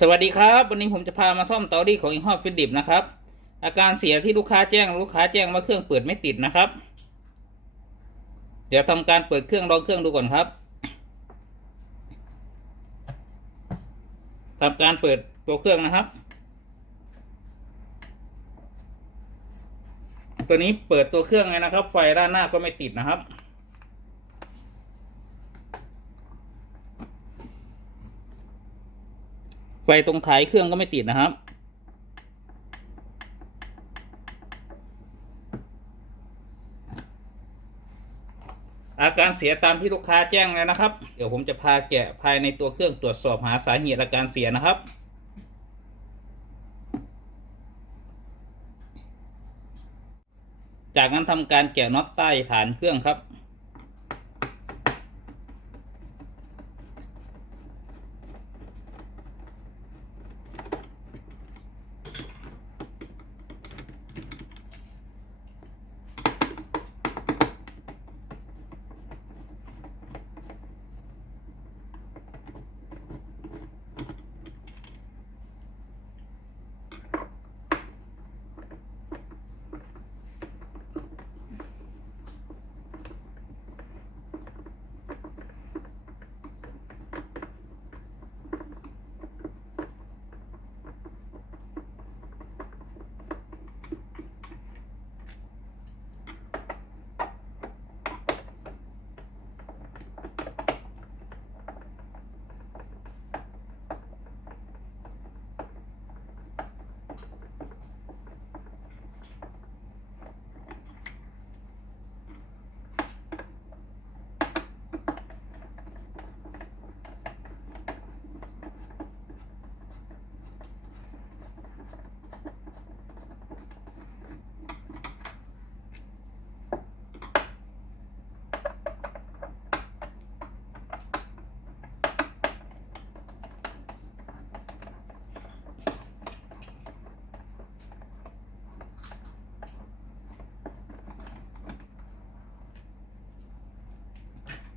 สวัสดีครับวันนี้ผมจะพามาซ่อมเตารีดของยี่ห้อฟิลิปนะครับอาการเสียที่ลูกค้าแจ้งว่าเครื่องเปิดไม่ติดนะครับเดี๋ยวทำการเปิดเครื่องลองเครื่องดูก่อนครับทำการเปิดตัวเครื่องนะครับตัวนี้เปิดตัวเครื่องเลยนะครับไฟด้านหน้าก็ไม่ติดนะครับไฟตรงท้ายเครื่องก็ไม่ติดนะครับอาการเสียตามที่ลูกค้าแจ้งเลยนะครับเดี๋ยวผมจะพาแกะภายในตัวเครื่องตรวจสอบหาสาเหตุอาการเสียนะครับจากนั้นทำการแกะน็อตใต้ฐานเครื่องครับ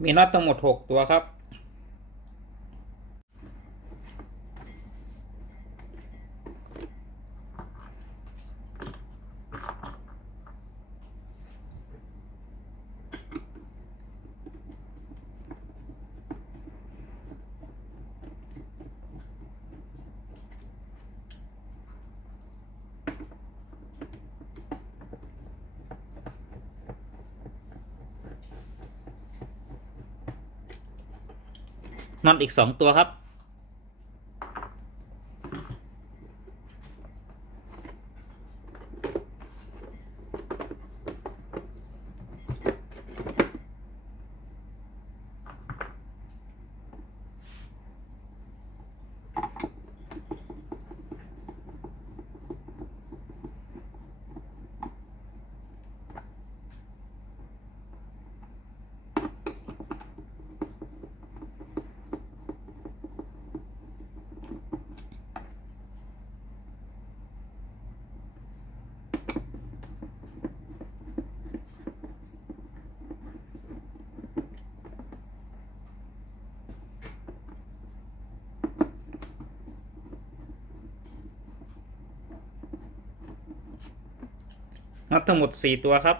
มีน็อตทั้งหมด6ตัวครับน็อตอีก2ตัวครับน็อตทั้งหมด4ตัวครับ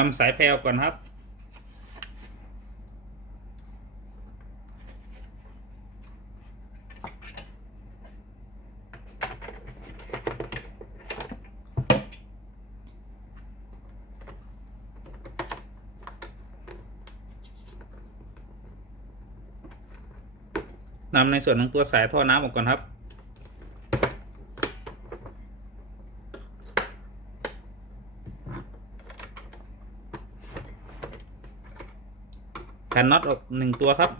นำสายแพรออกก่อนครับนำในส่วนของตัวสายท่อน้ำออกก่อนครับขันน็อตออก1ตัวครับ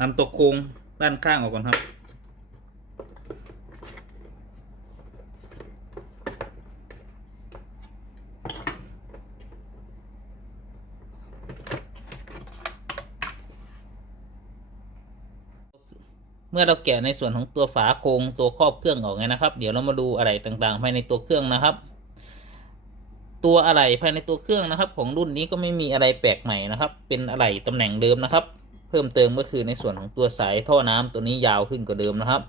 นำตัวโครงด้านข้างออกก่อนครับ เมื่อเราแกะในส่วนของตัวฝาโครงตัวครอบเครื่องออกไงนะครับเดี๋ยวเรามาดูอะไรต่างๆภายในตัวเครื่องนะครับตัวอะไหล่ภายในตัวเครื่องนะครับของรุ่นนี้ก็ไม่มีอะไรแปลกใหม่นะครับเป็นอะไหล่ตำแหน่งเดิมนะครับเพิ่มเติมก็คือในส่วนของตัวสายท่อน้ำตัวนี้ยาวขึ้นกว่าเดิมนะครับ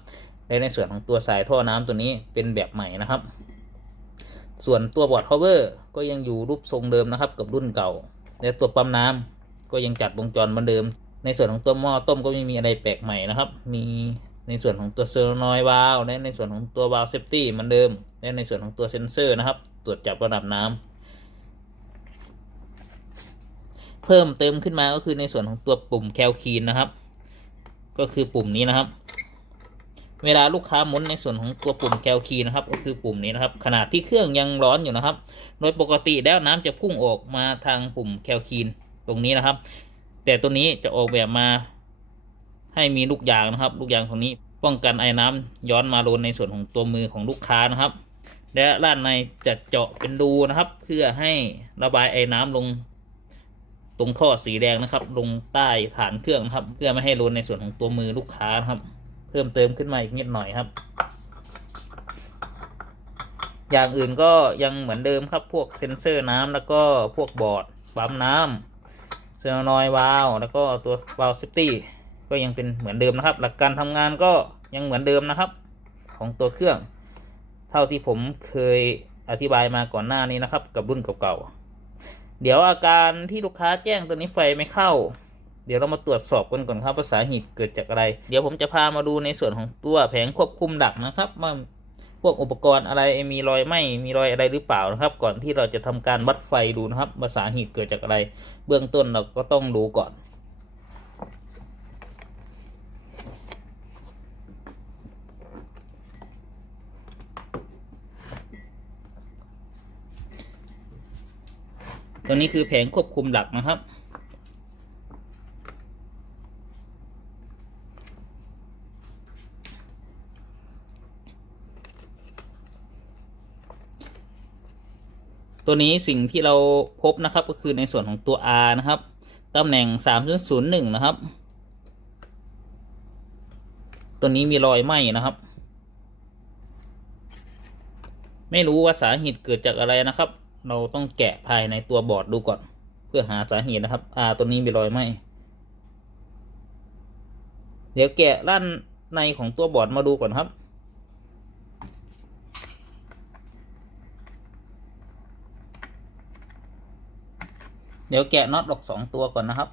และในส่วนของตัวสายท่อน้ำตัวนี้เป็นแบบใหม่นะครับส่วนตัวบอร์ด cover ก็ยังอยู่รูปทรงเดิมนะครับกับรุ่นเก่าและตัวปั๊มน้ำก็ยังจัดวงจรเหมือนเดิมในส่วนของตัวหม้อต้มก็ไม่มีอะไรแปลกใหม่นะครับมีในส่วนของตัวโซโลนอยด์วาล์วและในส่วนของตัววาล์วเซฟตี้เหมือนเดิมและในส่วนของตัวเซ็นเซอร์นะครับตรวจจับระดับน้ำเพิ่มเติมขึ้นมาก็คือในส่วนของตัวปุ่มแคลคีนนะครับก็คือปุ่มนี้นะครับเวลาลูกค้าหมุนในส่วนของตัวปุ่มแคลคีนนะครับก็คือปุ่มนี้นะครับขณะที่เครื่องยังร้อนอยู่นะครับโดยปกติแล้วน้ำจะพุ่งออกมาทางปุ่มแคลคีนตรงนี้นะครับแต่ตัวนี้จะออกแบบมาให้มีลูกยางนะครับลูกยางตรงนี้ป้องกันไอ้น้ำย้อนมาโดนในส่วนของตัวมือของลูกค้านะครับและด้านในจะเจาะเป็นรูนะครับเพื่อให้ระบายไอ้น้ำลงตรงท่อสีแดงนะครับลงใต้ฐานเครื่องนะครับเพื่อไม่ให้โดนในส่วนของตัวมือลูกค้านะครับเพิ่มเติมขึ้นมาอีกนิดหน่อยครับอย่างอื่นก็ยังเหมือนเดิมครับพวกเซ็นเซอร์น้ำแล้วก็พวกบอร์ดปั๊มน้ำโซโลนอยด์วาล์วแล้วก็ตัววาล์วเซฟตี้ก็ยังเป็นเหมือนเดิมนะครับหลักการทำงานก็ยังเหมือนเดิมนะครับของตัวเครื่องเท่าที่ผมเคยอธิบายมาก่อนหน้านี้นะครับกับรุ่นเก่าๆเดี๋ยวอาการที่ลูกค้าแจ้งตัวนี้ไฟไม่เข้าเดี๋ยวเรามาตรวจสอบกันก่อนครับว่าสาเหตุเกิดจากอะไรเดี๋ยวผมจะพามาดูในส่วนของตัวแผงควบคุมดักนะครับว่าพวกอุปกรณ์อะไรมีรอยไหม้มีรอยอะไรหรือเปล่านะครับก่อนที่เราจะทำการวัดไฟดูนะครับว่าสาเหตุเกิดจากอะไรเบื้องต้นเราก็ต้องดูก่อนตัวนี้คือแผงควบคุมดักนะครับตัวนี้สิ่งที่เราพบนะครับก็คือในส่วนของตัว R นะครับตำแหน่ง 3.01 นะครับตัวนี้มีรอยไหม้นะครับไม่รู้ว่าสาเหตุเกิดจากอะไรนะครับเราต้องแกะภายในตัวบอร์ดดูก่อนเพื่อหาสาเหตุนะครับตัวนี้มีรอยไหม้เดี๋ยวแกะด้านในของตัวบอร์ดมาดูก่อนครับเดี๋ยวแกะน็อตออก2 ตัวก่อนนะครับ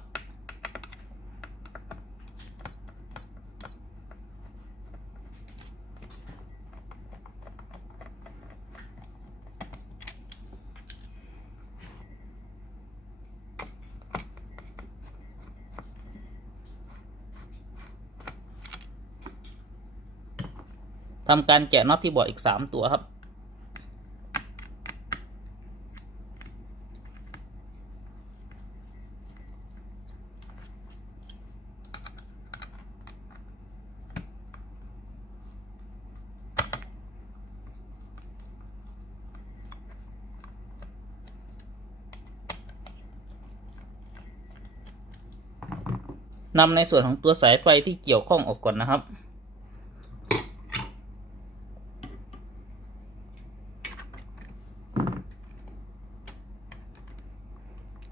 ทำการแกะน็อตที่บอร์ดอีก3 ตัวครับนำในส่วนของตัวสายไฟที่เกี่ยวข้องออกก่อนนะครับ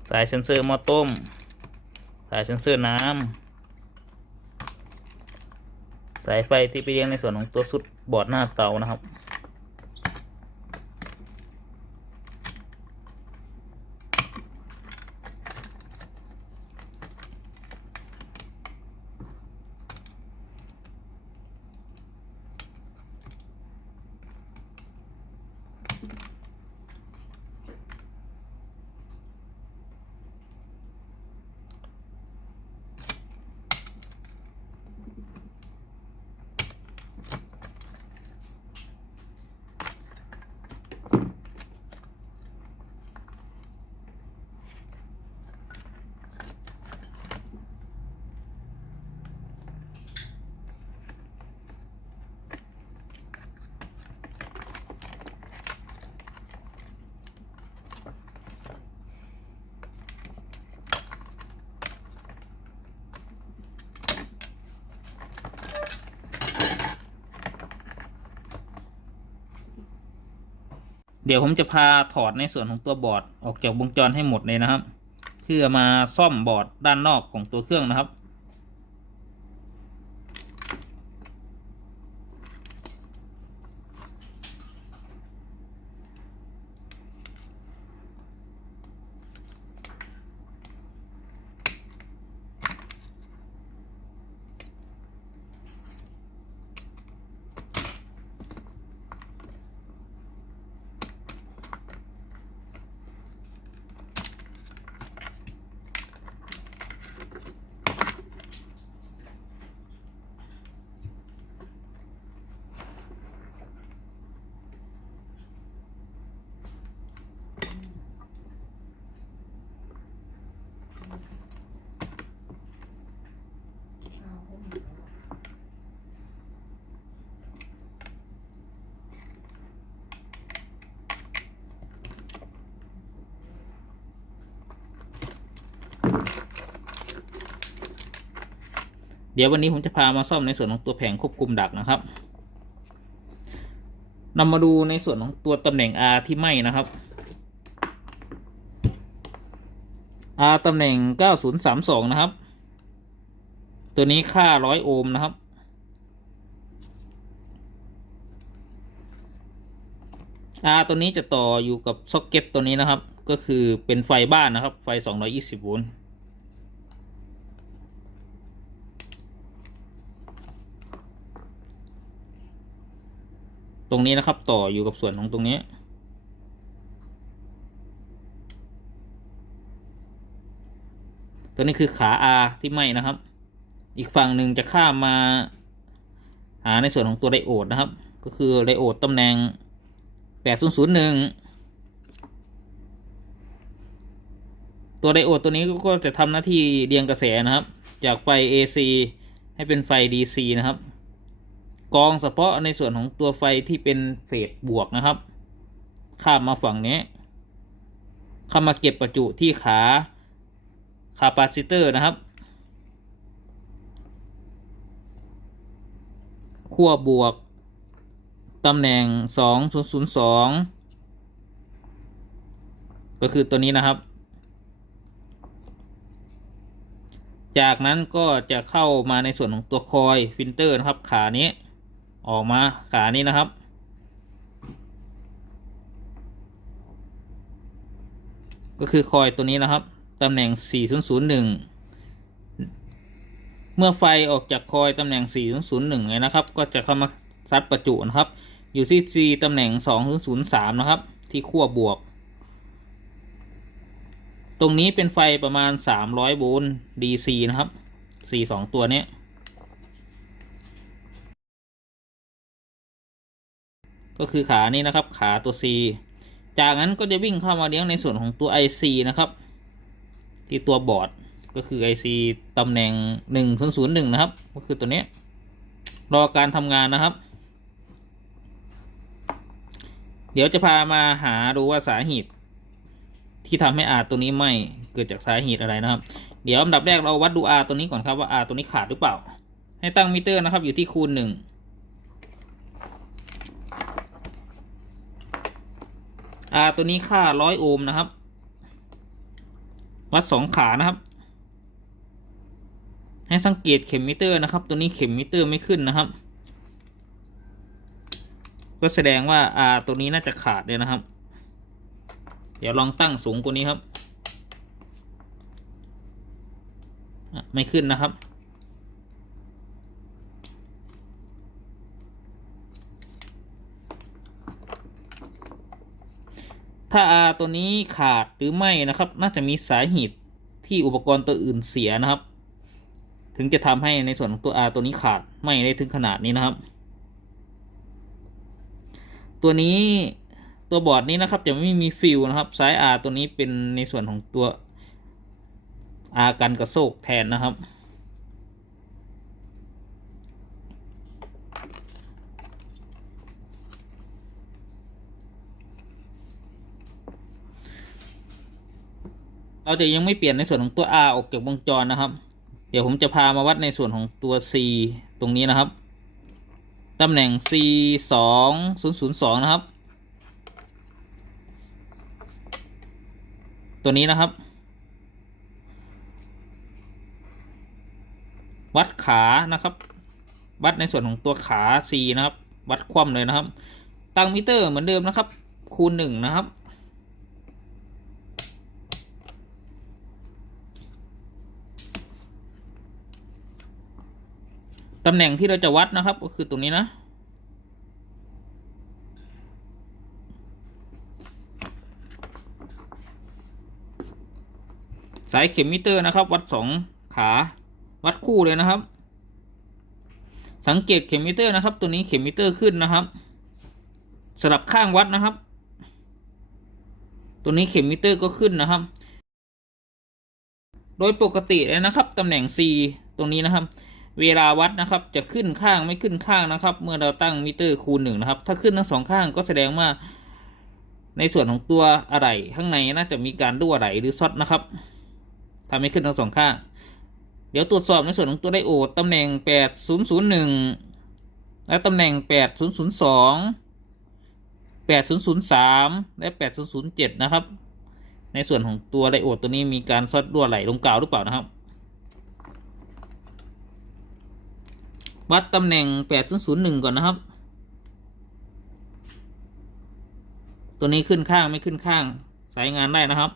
สายเซ็นเซอร์หม้อต้มสายเซ็นเซอร์น้ำสายไฟที่ไปเลี้ยงในส่วนของตัวสุดบอร์ดหน้าเตานะครับ เดี๋ยวผมจะพาถอดในส่วนของตัวบอร์ดออกจากวงจรให้หมดเลยนะครับ เพื่อมาซ่อมบอร์ดด้านนอกของตัวเครื่องนะครับ เดี๋ยววันนี้ผมจะพามาซ่อมในส่วนของตัวแผงควบคุมดักนะครับนำมาดูในส่วนของตัวตำแหน่ง R ที่ไหม้นะครับ R ตำแหน่ง9032นะครับตัวนี้ค่า100 โอห์มนะครับ R ตัวนี้จะต่ออยู่กับซ็อกเก็ตตัวนี้นะครับก็คือเป็นไฟบ้านนะครับไฟ220 โวลต์ตรงนี้นะครับต่ออยู่กับส่วนของตรงนี้ตัวนี้คือขา R ที่ไหม้นะครับอีกฝั่งหนึ่งจะข้ามมาหาในส่วนของตัวไดโอดนะครับก็คือไดโอดตำแหน่ง8001ตัวไดโอดตัวนี้ก็จะทำหน้าที่เรียงกระแสนะครับจากไฟ AC ให้เป็นไฟ DC นะครับกรองเฉพาะในส่วนของตัวไฟที่เป็นเฟสบวกนะครับข้ามมาฝั่งนี้เข้ามาเก็บประจุที่ขาคาปาซิเตอร์นะครับขั้วบวกตำแหน่ง2002ก็คือตัวนี้นะครับจากนั้นก็จะเข้ามาในส่วนของตัวคอยฟิลเตอร์นะครับขานี้ออกมาขานี้นะครับก็คือคอยตัวนี้นะครับตำแหน่ง4001เมื่อไฟออกจากคอยตำแหน่ง4001เลยนะครับก็จะเข้ามาซัดประจุนะครับอยู่ที่ G ตำแหน่ง2003นะครับที่ขั้วบวกตรงนี้เป็นไฟประมาณ300 โวลต์ DC นะครับ42ตัวนี้ก็คือขานี้นะครับขาตัว C จากนั้นก็จะวิ่งเข้ามาเลี้ยงในส่วนของตัว IC นะครับที่ตัวบอร์ดก็คือ IC ตำแหน่ง1001นะครับก็คือตัวนี้รอการทำงานนะครับเดี๋ยวจะพามาหาดูว่าสาเหตุที่ทำให้ R ตัวนี้ไหม้เกิดจากสาเหตุอะไรนะครับเดี๋ยวอันดับแรกเราวัดดู R ตัวนี้ก่อนครับว่า R ตัวนี้ขาดหรือเปล่าให้ตั้งมิเตอร์นะครับอยู่ที่คูณ1ตัวนี้ค่า100 โอห์มนะครับวัด2ขานะครับให้สังเกตเข็มมิเตอร์นะครับตัวนี้เข็มมิเตอร์ไม่ขึ้นนะครับก็แสดงว่าตัวนี้น่าจะขาดเลยนะครับเดี๋ยวลองตั้งสูงกว่านี้ครับไม่ขึ้นนะครับถ้าตัวนี้ขาดหรือไม่นะครับน่าจะมีสาเหตุที่อุปกรณ์ตัวอื่นเสียนะครับถึงจะทำให้ในส่วนของตัว ตัวนี้ขาดไม่ได้ถึงขนาดนี้นะครับตัวนี้ตัวบอร์ดนี้นะครับจะไม่มีฟิลนะครับซ้าย ตัวนี้เป็นในส่วนของตัว กันกระโซกแทนนะครับเราจะยังไม่เปลี่ยนในส่วนของตัว ออกจากวงจรนะครับเดี๋ยวผมจะพามาวัดในส่วนของตัว C ตรงนี้นะครับตำแหน่ง C 2002นะครับ ตัวนี้นะครับวัดขานะครับวัดในส่วนของตัวขา C นะครับวัดคว่ำเลยนะครับตั้งมิเตอร์เหมือนเดิมนะครับคูณ1นะครับตำแหน่งที่เราจะวัดนะครับก็คือตรงนี้นะสายเข็มมิเตอร์นะครับวัด2ขาวัดคู่เลยนะครับสังเกตเข็มมิเตอร์นะครับตัวนี้เข็มมิเตอร์ขึ้นนะครับสลับข้างวัดนะครับตัวนี้เข็มมิเตอร์ก็ขึ้นนะครับโดยปกติเลยนะครับตำแหน่ง C ตรงนี้นะครับเวลาวัดนะครับจะขึ้นข้างไม่ขึ้นข้างนะครับเมื่อเราตั้งมิเตอร์คูณ1นะครับถ้าขึ้นทั้ง2ข้างก็แสดงว่าในส่วนของตัวอะไหล่ข้างในน่าจะมีการรั่วไหลหรือซ็อตนะครับทำให้ขึ้นทั้ง2ข้างเดี๋ยวตรวจสอบในส่วนของตัวไดโอดตำแหน่ง8001และตำแหน่ง8002 8003และ8007นะครับในส่วนของตัวไดโอดตัวนี้มีการซ็อตรั่วไหลลงกาวหรือเปล่านะครับวัดตำแหน่ง8001ก่อนนะครับตัวนี้ขึ้นข้างไม่ขึ้นข้างใช้งานได้นะครับ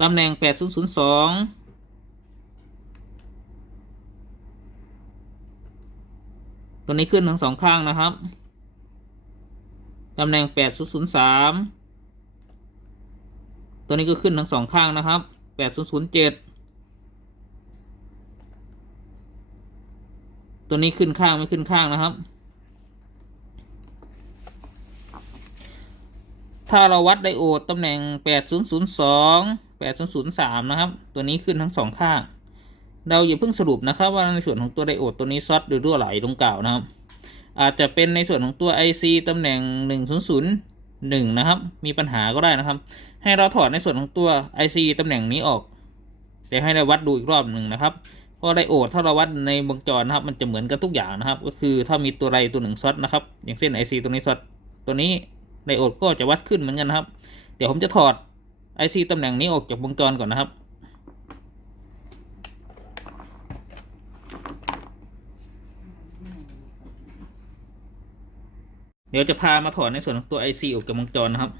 ตำแหน่ง8002ตัวนี้ขึ้นทั้ง2ข้างนะครับตำแหน่ง8003ตัวนี้ก็ขึ้นทั้ง2ข้างนะครับ8007ตัวนี้ขึ้นข้างไม่ขึ้นข้างนะครับถ้าเราวัดไดโอดตำแหน่ง8002 8003นะครับตัวนี้ขึ้นทั้ง2ข้างเราอย่าเพิ่งสรุปนะครับว่าในส่วนของตัวไดโอดตัวนี้ซ็อตหรือรั่วไหลตรงกล่าวนะครับอาจจะเป็นในส่วนของตัว IC ตำแหน่ง1001นะครับมีปัญหาก็ได้นะครับให้เราถอดในส่วนของตัว IC ตำแหน่งนี้ออกเดี๋ยวให้เราวัดดูอีกรอบหนึ่งนะครับเพราะไดโอดถ้าเราวัดในวงจรนะครับมันจะเหมือนกันทุกอย่างนะครับก็คือถ้ามีตัวใดตัวหนึ่งซ็อตนะครับอย่างเช่น IC ตัวนี้ซ็อตตัวนี้ไดโอดก็จะวัดขึ้นเหมือนกันนะครับเดี๋ยวผมจะถอด IC ตำแหน่งนี้ออกจากวงจรก่อนนะครับเดี๋ยวจะพามาถอดในส่วนของตัว IC ออกจากวงจรนะครับ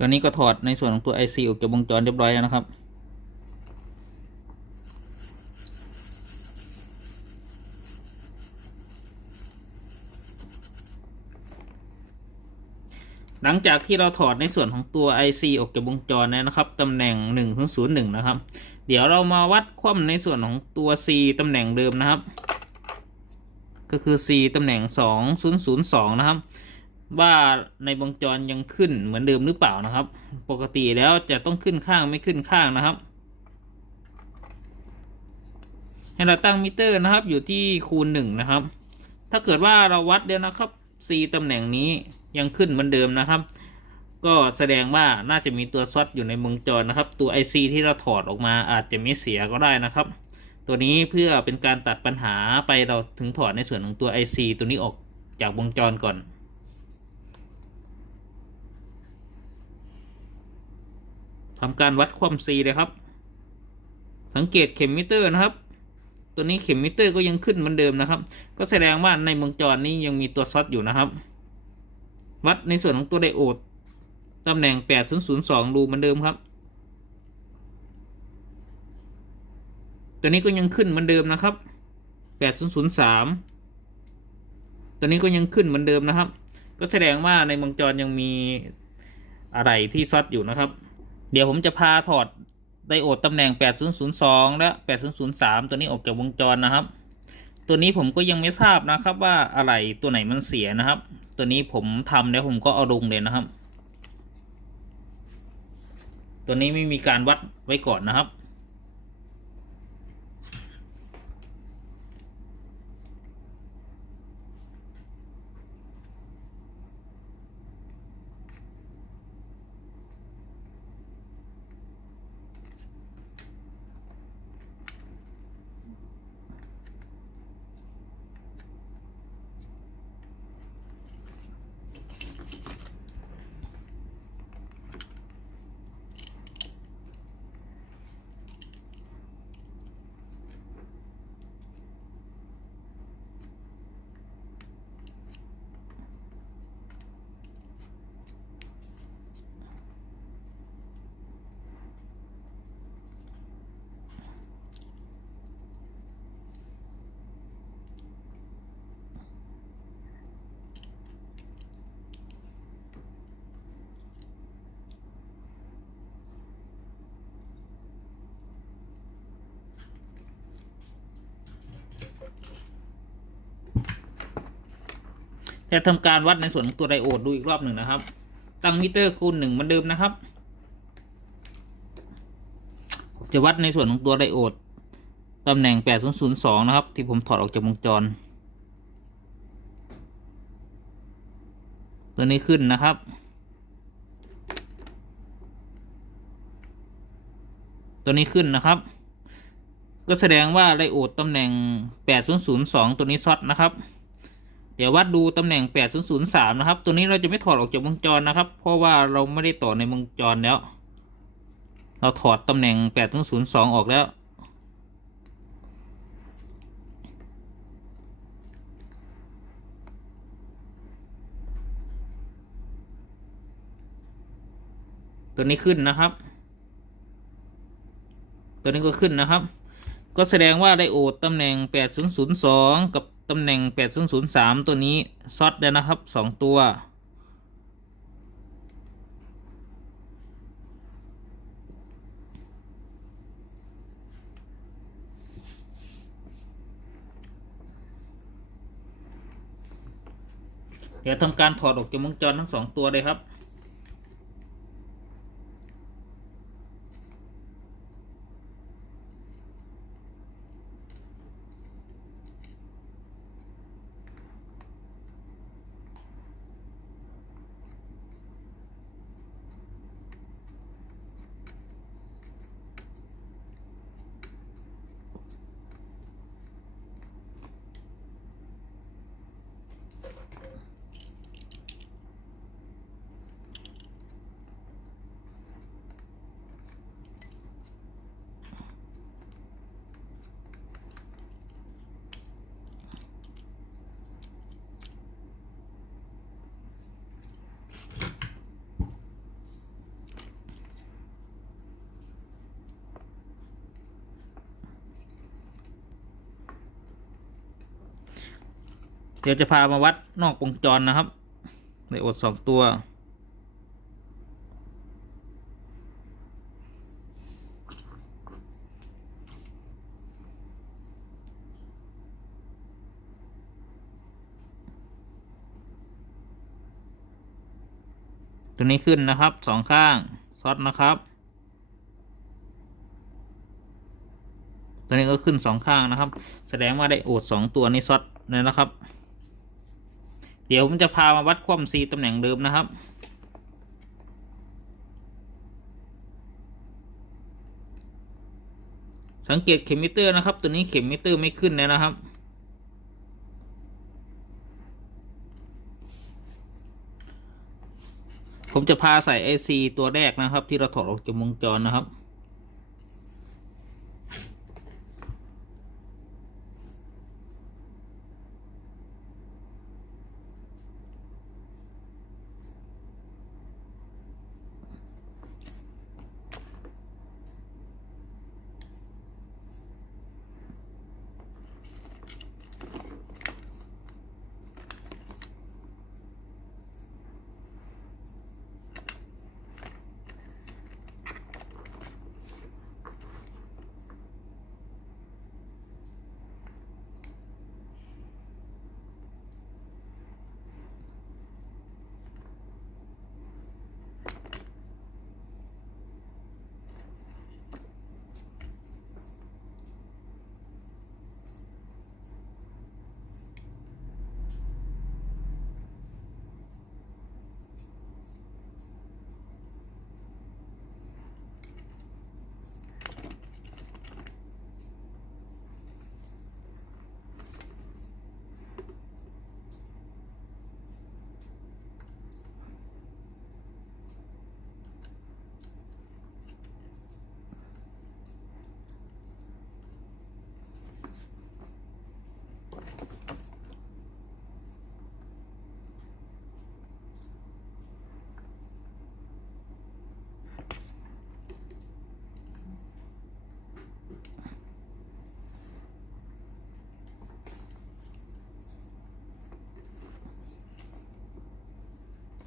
ตอนนี้ก็ถอดในส่วนของตัว IC ออกจากวงจรเรียบร้อยแล้วนะครับหลังจากที่เราถอดในส่วนของตัว IC ออกจากวงจรนะครับตำแหน่ง101นะครับเดี๋ยวเรามาวัดคว่ำในส่วนของตัว C ตำแหน่งเดิมนะครับก็คือ C ตำแหน่ง2002นะครับว่าในวงจรยังขึ้นเหมือนเดิมหรือเปล่านะครับปกติแล้วจะต้องขึ้นข้างไม่ขึ้นข้างนะครับให้เราตั้งมิเตอร์นะครับอยู่ที่คูณ1นะครับถ้าเกิดว่าเราวัดเดี๋ยวนะครับ C ตำแหน่งนี้ยังขึ้นเหมือนเดิมนะครับก็แสดงว่าน่าจะมีตัวซ็อตอยู่ในวงจรนะครับตัว IC ที่เราถอดออกมาอาจจะไม่เสียก็ได้นะครับตัวนี้เพื่อเป็นการตัดปัญหาไปเราถึงถอดในส่วนของตัว IC ตัวนี้ออกจากวงจรก่อนทำการวัดความ C เลยครับสังเกตเข็มมิเตอร์นะครับ ตัวนี้เข็มมิเตอร์ก็ยังขึ้นเหมือนเดิมนะครับก็แสดงว่าในวงจรนี้ยังมีตัวซ็อตอยู่นะครับวัดในส่วนของตัวไดโอดตำแหน่ง8002ดูเหมือนเดิมครับตัวนี้ก็ยังขึ้นเหมือนเดิมนะครับ8003ตัวนี้ก็ยังขึ้นเหมือนเดิมนะครับก็แสดงว่าในวงจรยังมีอะไรที่ซ็อตอยู่นะครับเดี๋ยวผมจะพาถอดไดโอดตำแหน่ง8002และ8003ตัวนี้ออกจากวงจรนะครับตัวนี้ผมก็ยังไม่ทราบนะครับว่าอะไรตัวไหนมันเสียนะครับตัวนี้ผมทำแล้วผมก็เอาลงเลยนะครับตัวนี้ไม่มีการวัดไว้ก่อนนะครับจะทำการวัดในส่วนของตัวไดโอดดูอีกรอบหนึ่งนะครับตั้งมิเตอร์คูณ1เหมือนเดิมนะครับจะวัดในส่วนของตัวไดโอดตำแหน่ง8002นะครับที่ผมถอดออกจากวงจรตัวนี้ขึ้นนะครับตัวนี้ขึ้นนะครับก็แสดงว่าไดโอดตำแหน่ง8002ตัวนี้ซ็อตนะครับเดี๋ยววัดดูตำแหน่ง8003นะครับตัวนี้เราจะไม่ถอดออกจากวงจรนะครับเพราะว่าเราไม่ได้ต่อในวงจรแล้วเราถอดตำแหน่ง8002ออกแล้วตัวนี้ขึ้นนะครับตัวนี้ก็ขึ้นนะครับก็แสดงว่าไดโอดตำแหน่ง8002กับตำแหน่ง8003ตัวนี้ซ็อตแล้วนะครับ2ตัวเดี๋ยวทำการถอดออกจากวงจรทั้ง2ตัวเลยครับเดี๋ยวจะพามาวัดนอกวงจรนะครับไดโอด2ตัวตัวนี้ขึ้นนะครับ2ข้างซ็อตนะครับตัวนี้ก็ขึ้น2ข้างนะครับแสดงว่าไดโอด2ตัวนี้ซ็อตเลยนะครับเดี๋ยวผมจะพามาวัดความซีตำแหน่งเดิมนะครับสังเกตเข็มมิเตอร์นะครับตัวนี้เข็มมิเตอร์ไม่ขึ้นเลยนะครับผมจะพาใส่ IC ตัวแรกนะครับที่เราถอดออกจากวงจรนะครับ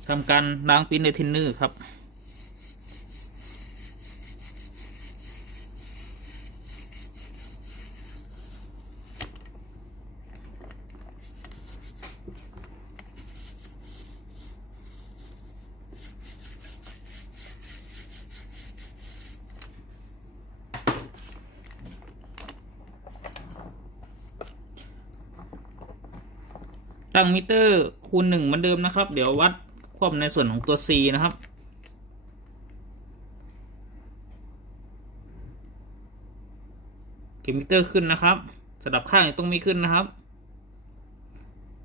ทำการล้างปริ้นในทินเนอร์ครับตั้งมิเตอร์คูณ 1เหมือนเดิมนะครับเดี๋ยววัดความในส่วนของตัว C นะครับเข็มมิเตอร์ขึ้นนะครับสลับข้างต้องไม่ขึ้นนะครับ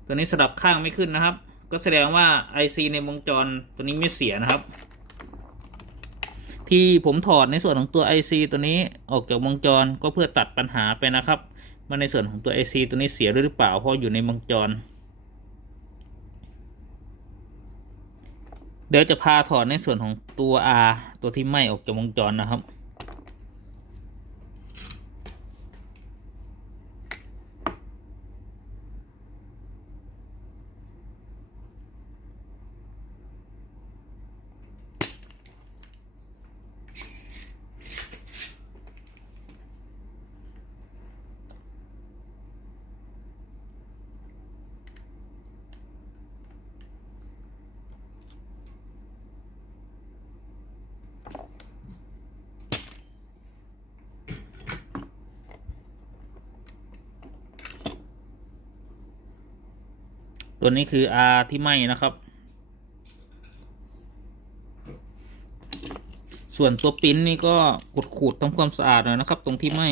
ตัวนี้สลับข้างไม่ขึ้นนะครับก็แสดงว่า IC ในวงจรตัวนี้ไม่เสียนะครับที่ผมถอดในส่วนของตัว IC ตัวนี้ออกจากวงจรก็เพื่อตัดปัญหาไปนะครับว่าในส่วนของตัว IC ตัวนี้เสียหรือเปล่าเพราะอยู่ในวงจรเดี๋ยวจะพาถอดในส่วนของตัว R ตัวที่ไหม้ออกจากวงจรนะครับตัวนี้คือ R ที่ไหม้นะครับส่วนตัวปิ้นนี่ก็ขูดทำความสะอาดหน่อยนะครับตรงที่ไหม้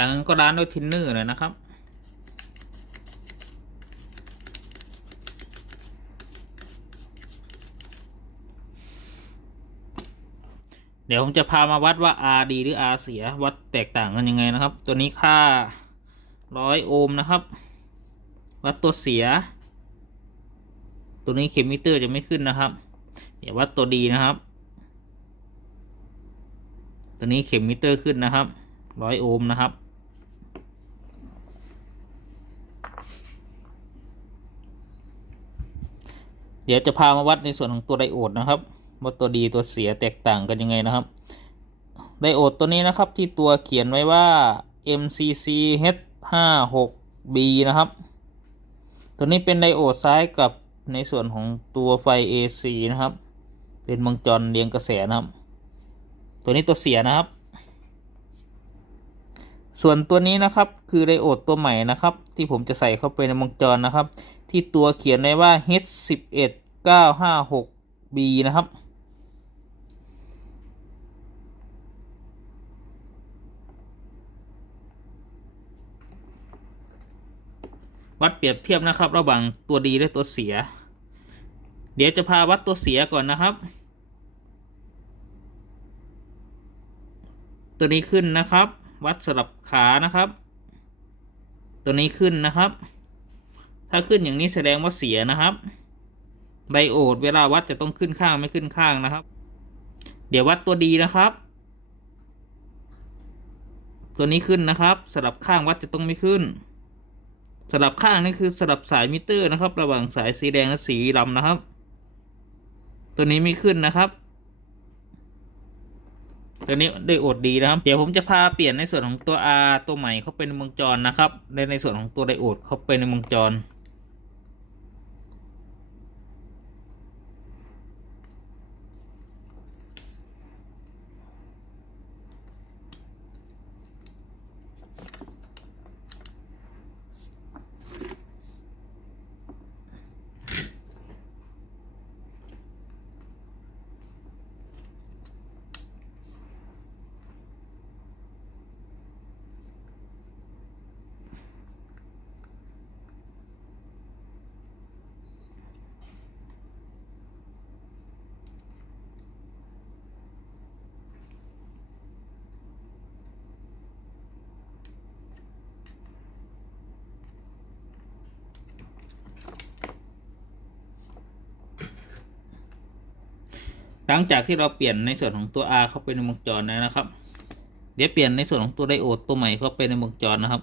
จากนั้นก็ล้างด้วยทินเนอร์เลยนะครับเดี๋ยวผมจะพามาวัดว่า R ดีหรือ R เสียวัดแตกต่างกันยังไงนะครับตัวนี้ค่า100 โอห์มนะครับวัดตัวเสียตัวนี้เข็มมิเตอร์จะไม่ขึ้นนะครับเดี๋ยววัดตัวดีนะครับตัวนี้เข็มมิเตอร์ขึ้นนะครับ100 โอห์มนะครับเดี๋ยวจะพามาวัดในส่วนของตัวไดโอดนะครับว่าตัวดีตัวเสียแตกต่างกันยังไงนะครับไดโอดตัวนี้นะครับที่ตัวเขียนไว้ว่า MCCH56B นะครับตัวนี้เป็นไดโอดซ้ายกับในส่วนของตัวไฟ AC นะครับเป็นวงจรเรียงกระแสนะครับตัวนี้ตัวเสียนะครับส่วนตัวนี้นะครับคือไดโอดตัวใหม่นะครับที่ผมจะใส่เข้าไปในวงจรนะครับที่ตัวเขียนไว้ว่า H11956B นะครับวัดเปรียบเทียบนะครับระหว่างตัวดีและตัวเสียเดี๋ยวจะพาวัดตัวเสียก่อนนะครับตัวนี้ขึ้นนะครับวัดสลับขานะครับตัวนี้ขึ้นนะครับถ้าขึ้นอย่างนี้แสดงว่าเสียนะครับไดโอดเวลาวัดจะต้องขึ้นข้างไม่ขึ้นข้างนะครับเดี๋ยววัดตัวดีนะครับตัวนี้ขึ้นนะครับสลับข้างวัดจะต้องไม่ขึ้นสลับข้างนี่คือสลับสายมิเตอร์นะครับระหว่างสายสีแดงและสีดำนะครับตัวนี้ไม่ขึ้นนะครับตัวนี้ไดโอดดีนะครับเดี๋ยวผมจะพาเปลี่ยนในส่วนของตัว R ตัวใหม่เข้าไปในวงจรนะครับในส่วนของตัวไดโอดเข้าไปในวงจร หลังจากที่เราเปลี่ยนในส่วนของตัว R เข้าไปในวงจรนะครับเดี๋ยวเปลี่ยนในส่วนของตัวไดโอดตัวใหม่เข้าไปในวงจรนะครับ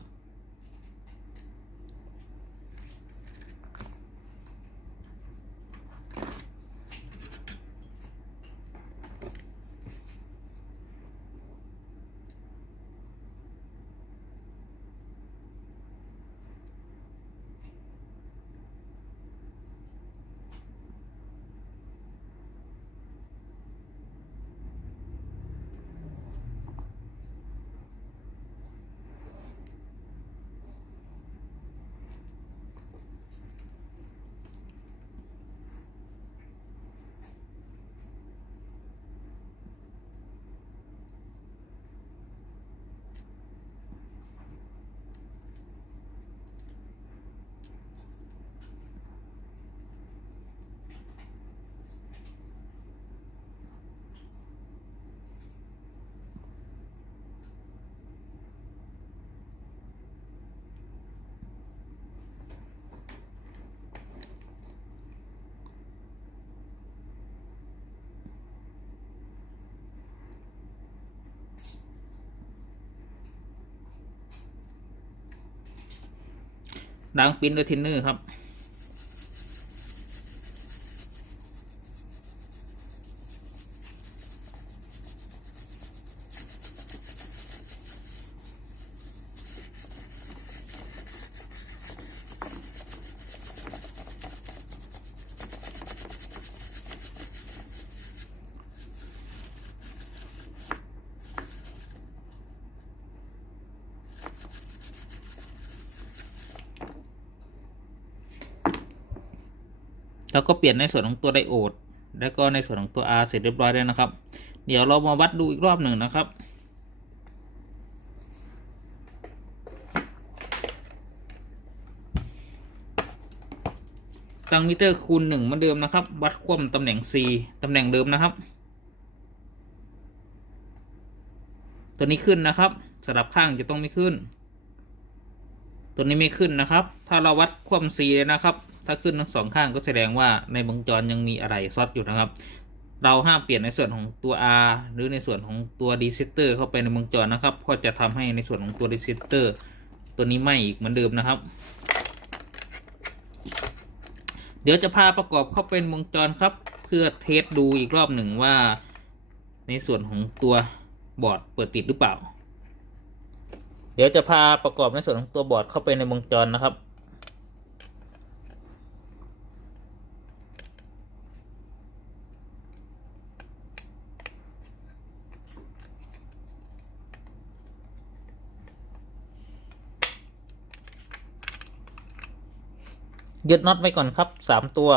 ล้างปิ้นด้วยทินเนอร์ครับแล้วก็เปลี่ยนในส่วนของตัวไดโอดแล้วก็ในส่วนของตัว R เสร็จเรียบร้อยแล้วนะครับเดี๋ยวเรามาวัดดูอีกรอบหนึ่งนะครับตั้งมิเตอร์คูณ1เหมือนเดิมนะครับวัดความตำแหน่ง C ตำแหน่งเดิมนะครับตัวนี้ขึ้นนะครับสลับข้างจะต้องไม่ขึ้นตัวนี้ไม่ขึ้นนะครับถ้าเราวัดความ C เลยนะครับถ้าขึ้นทั้งสองข้างก็แสดงว่าในวงจรยังมีอะไรซอดอยู่นะครับเราห้ามเปลี่ยนในส่วนของตัว R หรือในส่วนของตัวรีเซสเตอร์เข้าไปในวงจรนะครับเพราะจะทำให้ในส่วนของตัวรีเซสเตอร์ตัวนี้ไหม้อีกเหมือนเดิมนะครับเดี๋ยวจะพาประกอบเข้าเป็นวงจรครับเพื่อเทสดูอีกรอบหนึ่งว่าในส่วนของตัวบอร์ดเปิดติดหรือเปล่าเดี๋ยวจะพาประกอบในส่วนของตัวบอร์ดเข้าไปในวงจรนะครับยึดน็อตไว้ก่อนครับ3 ตัว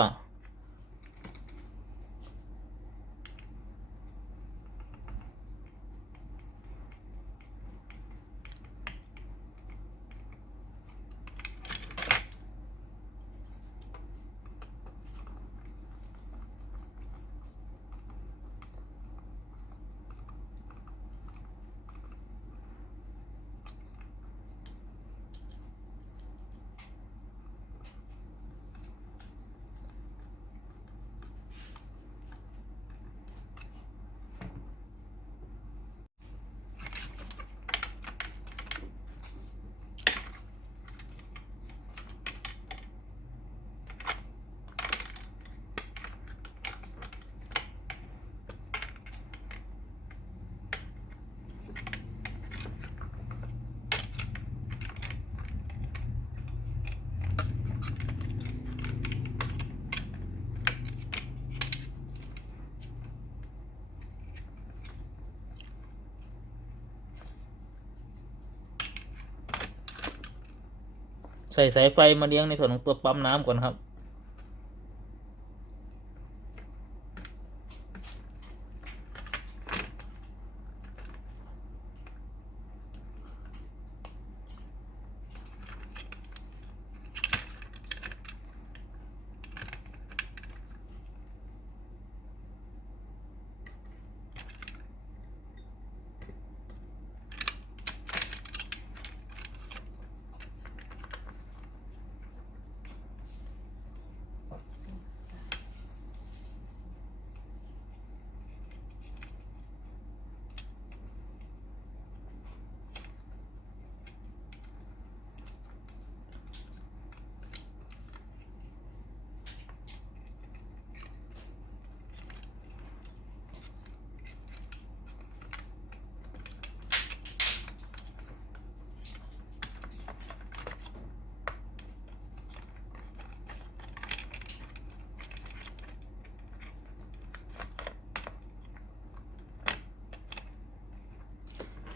ใส่สายไฟมาเลี้ยงในส่วนของตัวปั๊มน้ำก่อนครับ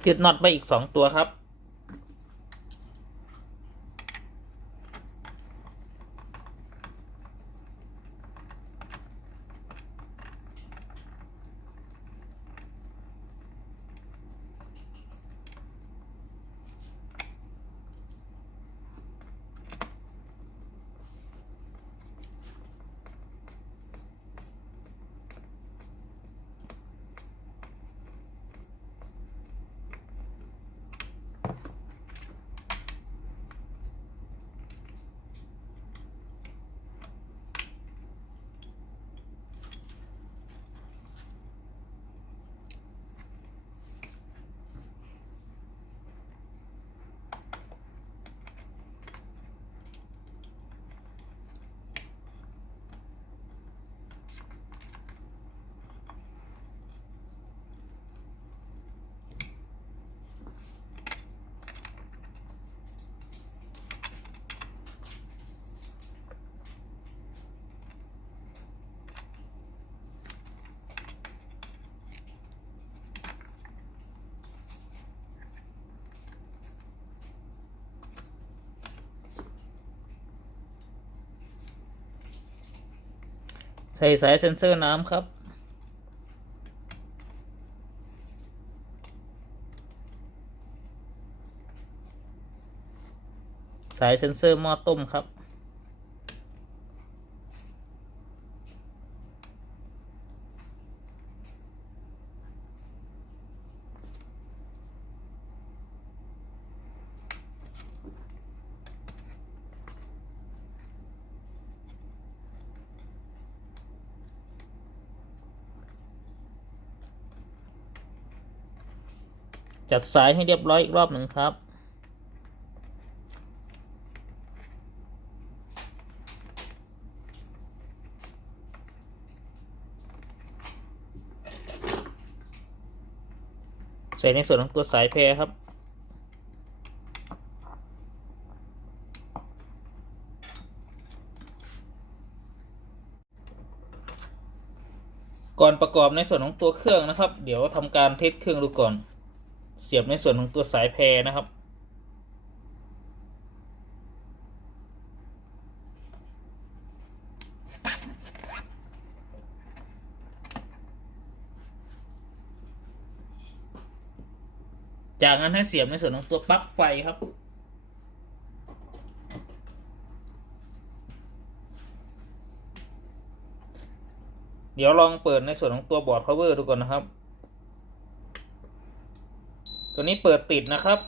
ติดน็อตไปอีก2ตัวครับใส่สายเซ็นเซอร์น้ำครับสายเซ็นเซอร์หม้อต้มครับจัดสายให้เรียบร้อยอีกรอบหนึ่งครับใส่ในส่วนของตัวสายแพรครับก่อนประกอบในส่วนของตัวเครื่องนะครับเดี๋ยวทำการเทสเครื่องดูก่อนเสียบในส่วนของตัวสายแพรนะครับจากนั้นให้เสียบในส่วนของตัวปลั๊กไฟครับเดี๋ยวลองเปิดในส่วนของตัวบอร์ด power ดูก่อนนะครับตัวนี้เปิดติดนะครับ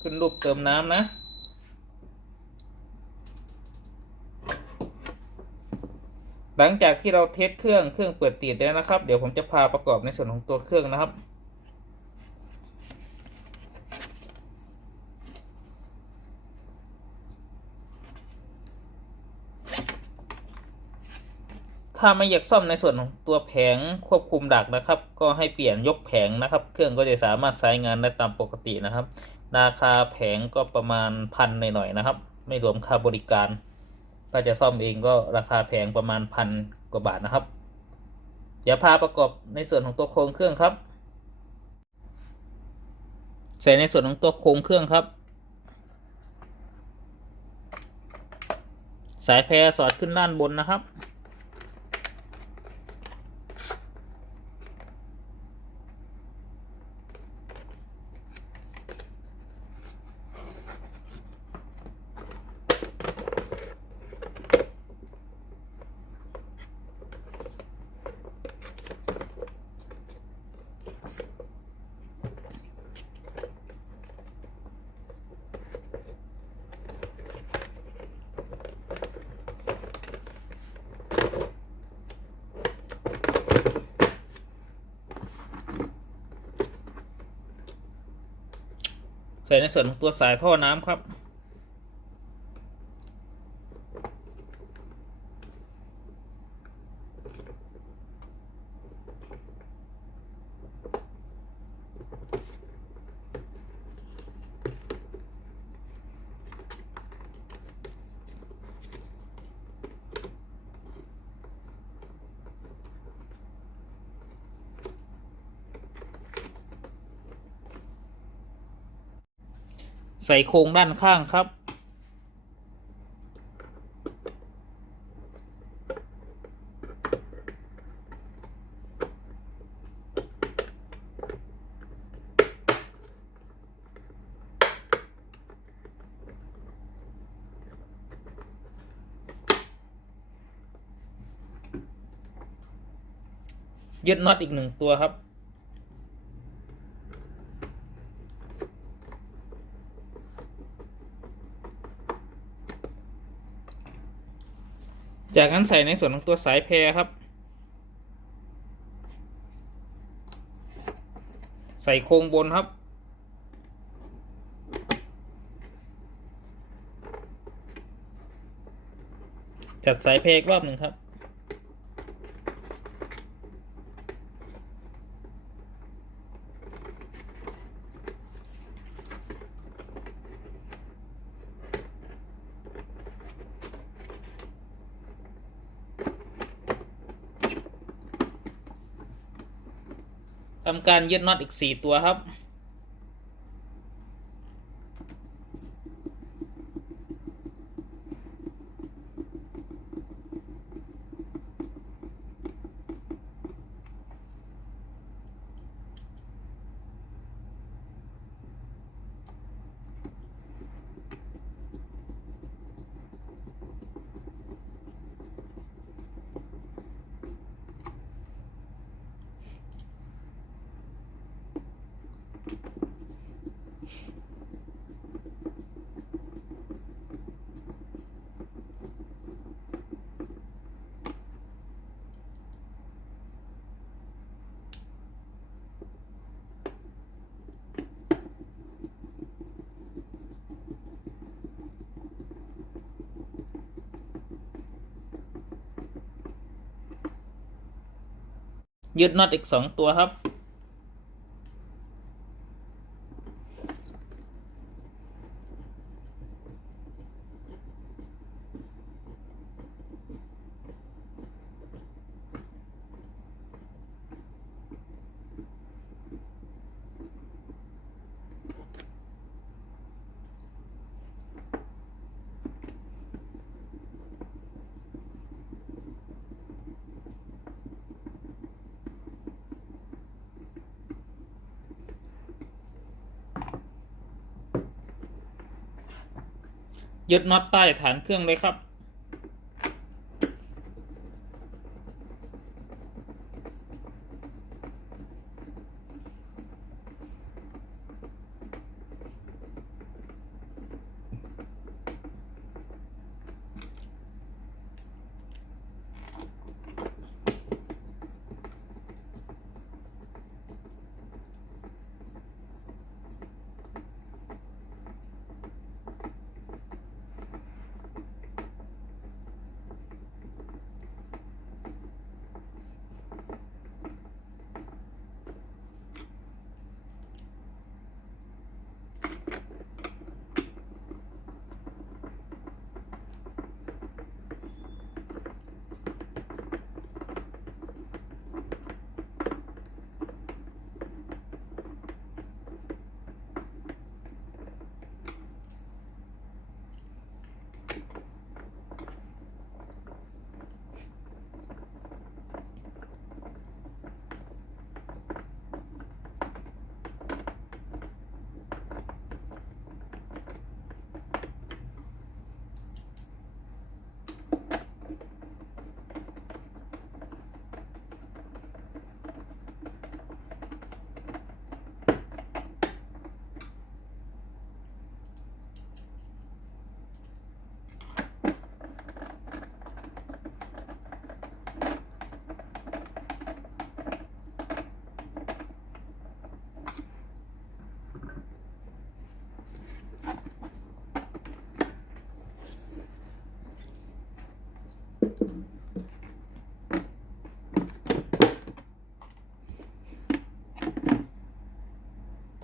ขึ้นรูปเติมน้ำนะหลังจากที่เราเทสเครื่องเปิดติดแล้วนะครับเดี๋ยวผมจะพาประกอบในส่วนของตัวเครื่องนะครับถ้าไม่อยากซ่อมในส่วนของตัวแผงควบคุมดักนะครับก็ให้เปลี่ยนยกแผงนะครับเครื่องก็จะสามารถใช้งานได้ตามปกตินะครับราคาแผงก็ประมาณ1,000หน่อยๆนะครับไม่รวมค่าบริการถ้าจะซ่อมเองก็ราคาแผงประมาณ1,000 กว่าบาทนะครับเดี๋ยวพาประกอบในส่วนของตัวโครงเครื่องครับใส่ในส่วนของตัวโครงเครื่องครับสายแพรสอดขึ้นด้านบนนะครับใส่ในส่วนของตัวสายท่อน้ำครับ ใส่โครงด้านข้างครับยึดน็อตอีก1ตัวครับจากนั้นใส่ในส่วนของตัวสายแพรครับใส่โครงบนครับจัดสายแพรอีกรอบหนึ่งครับทำการยึดน็อตอีก4ตัวครับยึดน็อตอีก2ตัวครับยึดน็อตใต้ฐานเครื่องเลยครับ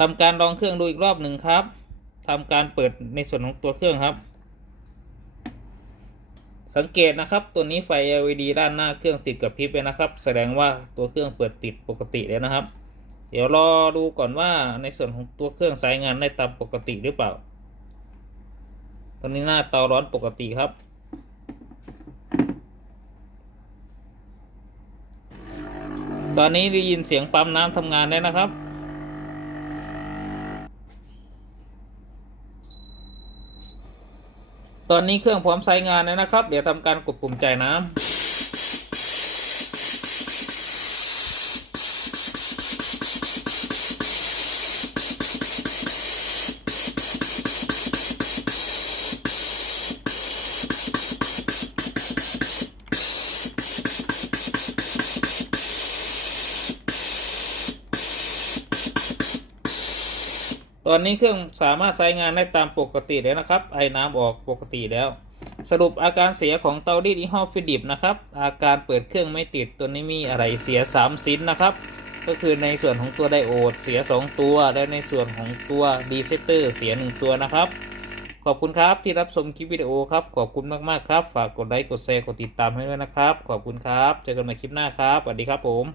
ทำการลองเครื่องดูอีกรอบหนึ่งครับทำการเปิดในส่วนของตัวเครื่องครับสังเกตนะครับตัวนี้ไฟ LED ด้านหน้าเครื่องติดกับพริบเลยนะครับแสดงว่าตัวเครื่องเปิดติดปกติแล้วนะครับเดี๋ยวรอดูก่อนว่าในส่วนของตัวเครื่องสายงานได้ตามปกติหรือเปล่า อนนี้หน้าเตาร้อนปกติครับตอนนี้ได้ยินเสียงปั๊มน้ำทำงานแล้วนะครับตอนนี้เครื่องพร้อมใช้งานแล้วนะครับเดี๋ยวทำการกดปุ่มจ่ายน้ำตอนนี้เครื่องสามารถใช้งานได้ตามปกติแล้วนะครับไอน้ำออกปกติแล้วสรุปอาการเสียของเตารีดยี่ห้อฟิลิปนะครับอาการเปิดเครื่องไม่ติดตัวนี้มีอะไรเสีย3ชิ้นนะครับก็คือในส่วนของตัวไดโอดเสีย2ตัวและในส่วนของตัวรีเซตเตอร์เสีย1ตัวนะครับขอบคุณครับที่รับชมคลิปวิดีโอครับขอบคุณมากๆครับฝากกดไลค์กดแชร์กดติดตามให้ด้วยนะครับขอบคุณครับเจอกันใหม่คลิปหน้าครับสวัสดีครับผม